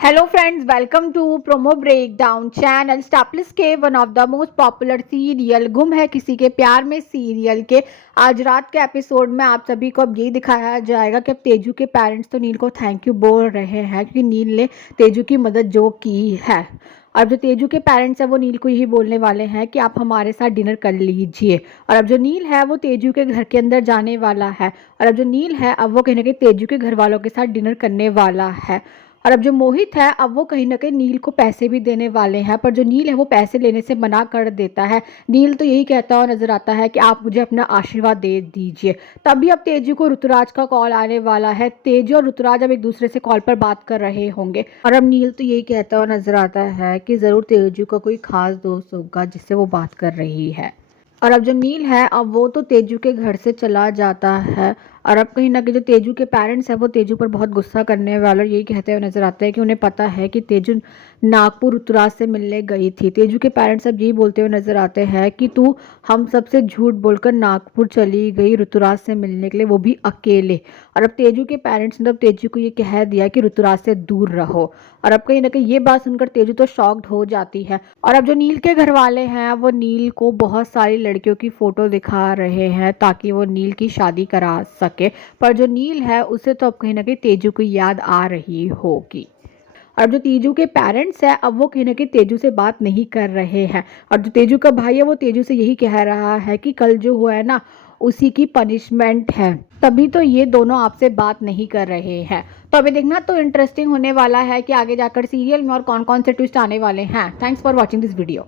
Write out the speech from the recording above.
Hello friends, welcome to Promo Breakdown channel. Star plus के one of the most popular serial गुम है किसी के प्यार में सीरियल के आज रात के एपिसोड में आप सभी को अब यही दिखाया जाएगा कि अब तेजू के पेरेंट्स तो नील को थैंक यू बोल रहे हैं क्योंकि नील ने तेजू की मदद जो की है। और जो तेजू के पेरेंट्स हैं वो नील को यही बोलने वाले हैं कि आप हमारे साथ डिनर कर लीजिए। और अब जो नील है वो तेजू के घर के अंदर जाने वाला है और अब जो नील है अब वो कहीं ना कहीं तेजू के घर वालों के साथ डिनर करने वाला है। और अब जो मोहित है अब वो कहीं ना कहीं नील को पैसे भी देने वाले हैं, पर जो नील है वो पैसे लेने से मना कर देता है। नील तो यही कहता हुआ नजर आता है कि आप मुझे अपना आशीर्वाद दे दीजिए। तभी अब तेजू को ऋतुराज का कॉल आने वाला है। तेजू और ऋतुराज अब एक दूसरे से कॉल पर बात कर रहे होंगे और अब नील तो यही कहता हुआ नजर आता है कि जरूर तेजू का कोई खास दोस्त होगा जिससे वो बात कर रही है। और अब जो नील है अब वो तो तेजू के घर से चला जाता है और अब कहीं ना कहीं जो तेजू के पेरेंट्स हैं वो तेजू पर बहुत गुस्सा करने वाले और यही कहते हुए नजर आते हैं कि उन्हें पता है कि तेजू नागपुर ऋतुराज से मिलने गई थी। तेजू के पेरेंट्स अब यही बोलते हुए नजर आते हैं कि तू हम सबसे झूठ बोलकर नागपुर चली गई ऋतुराज से मिलने के लिए, वो भी अकेले। और अब तेजू के पेरेंट्स ने अब तेजू को ये कह दिया कि ऋतुराज से दूर रहो। और अब कहीं ना कहीं ये बात सुनकर तेजू तो शॉक्ड हो जाती है। और अब जो नील के घर वाले हैं वो नील को बहुत सारी लड़कियों की फोटो दिखा रहे हैं ताकि वो नील की शादी करा सके, पर जो नील है उसे तो अब कहीं ना कहीं तेजू की याद आ रही होगी। और जो तेजू के पेरेंट्स हैं अब वो कहीं ना कहीं तेजू से बात नहीं कर रहे हैं और जो तेजू का भाई है वो तेजू से यही कह रहा है कि कल जो हुआ है ना उसी की पनिशमेंट है, तभी तो ये दोनों आपसे बात नहीं कर रहे हैं। तो अभी देखना तो इंटरेस्टिंग होने वाला है कि आगे जाकर सीरियल में और कौन कौन से ट्विस्ट आने वाले हैं। Thanks for watching this video.